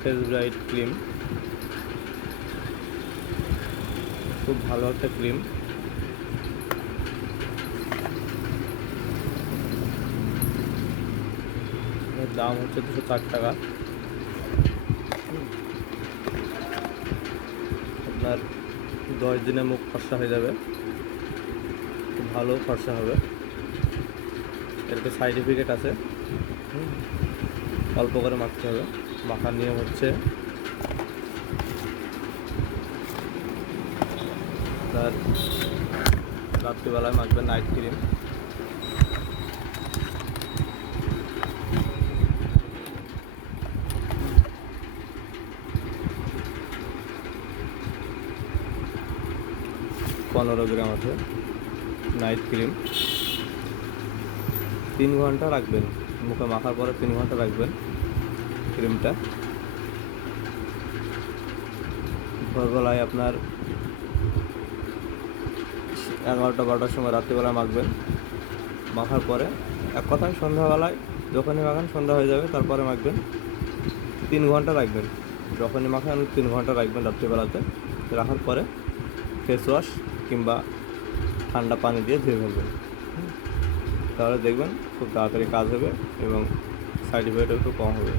Face bright cream, খুব ভালো একটা ক্রিম। এর দাম হচ্ছে 204 টাকা। আপনার 10 দিনে মুখ ফর্সা হয়ে যাবে, খুব ভালো ফর্সা হবে। এর একটা সার্টিফিকেট আছে। অল্প করে মাখতে হবে। মাখার নিয়ম হচ্ছে তার রাত্রিবেলায় মাখবেন নাইট ক্রিম। পনেরো গ্রাম আছে নাইট ক্রিম। 3 ঘন্টা রাখবেন, মুখে মাখার পরে 3 ঘন্টা রাখবেন ক্রিমটা। ভোরবেলায় আপনার 11টা-12টার সময় রাত্রিবেলায় মাখবেন। মাখার পরে এক কথায় সন্ধ্যাবেলায় যখনই মাখান সন্ধ্যা হয়ে যাবে, তারপরে মাখবেন। 3 ঘন্টা রাখবেন, যখনই মাখান 3 ঘন্টা রাখবেন রাত্রিবেলাতে। রাখার পরে ফেস ওয়াশ কিংবা ঠান্ডা পানি দিয়ে ধুয়ে ফেলবেন। তাহলে দেখবেন খুব তাড়াতাড়ি কাজ হবে এবং সাইড ইফেক্টও একটু কম হবে।